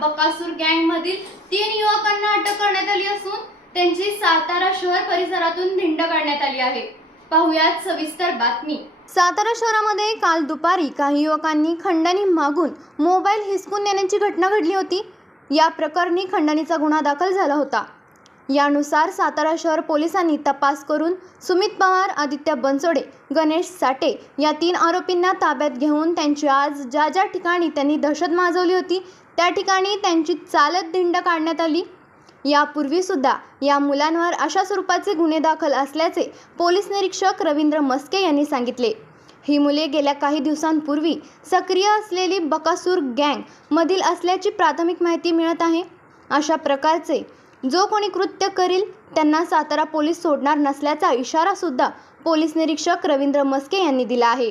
बकासूर गँग मधील तीन युवकांना अटक करण्यात आली असून त्यांची सातारा शहर परिसरातून धिंड काढण्यात आली आहे. पाहुयात सविस्तर बातमी. सातारा शहरामध्ये काल दुपारी काही युवकांनी खंडणी मागून मोबाईल हिसकून नेण्याची घटना घडली होती. या प्रकरणी खंडणीचा गुन्हा दाखल झाला होता. यानुसार सातारा शहर पोलिसांनी तपास करून सुमित पवार आदित्य बनसोडे गणेश साठे या तीन आरोपींना ताब्यात घेऊन त्यांची आज ज्या ज्या ठिकाणी त्यांनी दहशत माजवली होती त्या ठिकाणी त्यांची चालत धिंड काढण्यात आली. यापूर्वीसुद्धा या मुलांवर अशा स्वरूपाचे गुन्हे दाखल असल्याचे पोलीस निरीक्षक रवींद्र मस्के यांनी सांगितले. ही मुले गेल्या काही दिवसांपूर्वी सक्रिय असलेली बकासूर गँग मधील असल्याची प्राथमिक माहिती मिळत आहे. अशा प्रकारचे जो कोणी कृत्य करील त्यांना सातारा पोलीस सोडणार नसल्याचा इशारा सुद्धा पोलीस निरीक्षक रवींद्र मस्के यांनी दिला आहे.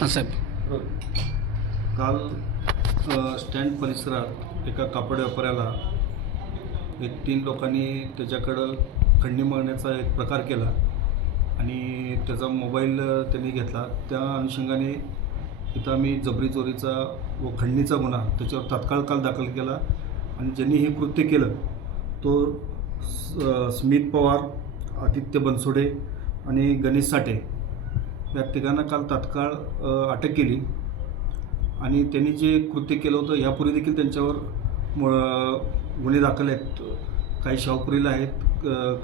हां साहेब. काल स्टँड परिसरात एका कापड व्यापाऱ्याला एक तीन लोकांनी त्याच्याकडं खंडणी मागण्याचा एक प्रकार केला आणि त्याचा मोबाईल त्यांनी घेतला. त्या अनुषंगाने इथं आम्ही जबरी चोरीचा व खंडणीचा गुन्हा त्याच्यावर तात्काळ काल दाखल केला आणि ज्यांनी हे कृत्य केलं तो स्मित पवार आदित्य बनसोडे आणि गणेश साठे या तिघांना काल तात्काळ अटक केली. आणि त्यांनी जे कृत्य केलं होतं यापूर्वी देखील त्यांच्यावर म- गुन्हे दाखल आहेत. काही शाहपुरीला आहेत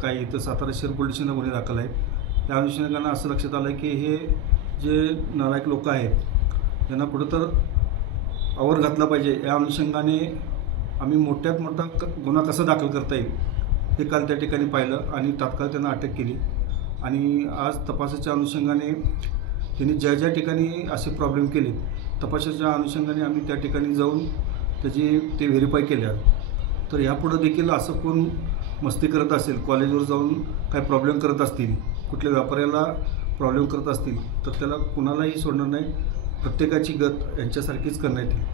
काही इथं सातारा शहर पोलीस स्टेशनला गुन्हे दाखल आहेत. त्या अनुषंगानं असं लक्षात आलं की हे जे नालायक लोक आहेत त्यांना कुठं तर आवर घातला पाहिजे. या अनुषंगाने आम्ही मोठ्यात मोठा क गुन्हा कसा दाखल करता येईल हे काल त्या ठिकाणी पाहिलं आणि तात्काळ त्यांना अटक केली. आणि आज तपासाच्या अनुषंगाने त्यांनी ज्या ज्या ठिकाणी असे प्रॉब्लेम केले तपासाच्या अनुषंगाने आम्ही त्या ठिकाणी जाऊन त्याची ते व्हेरीफाय केल्या तर यापुढं देखील असं कोण मस्ती करत असेल कॉलेजवर जाऊन काय प्रॉब्लेम करत असतील कुठल्या व्यापाऱ्याला प्रॉब्लेम करत असतील तर त्याला कुणालाही सोडणार नाही. प्रत्येकाची गत यांच्यासारखीच करण्यात येईल.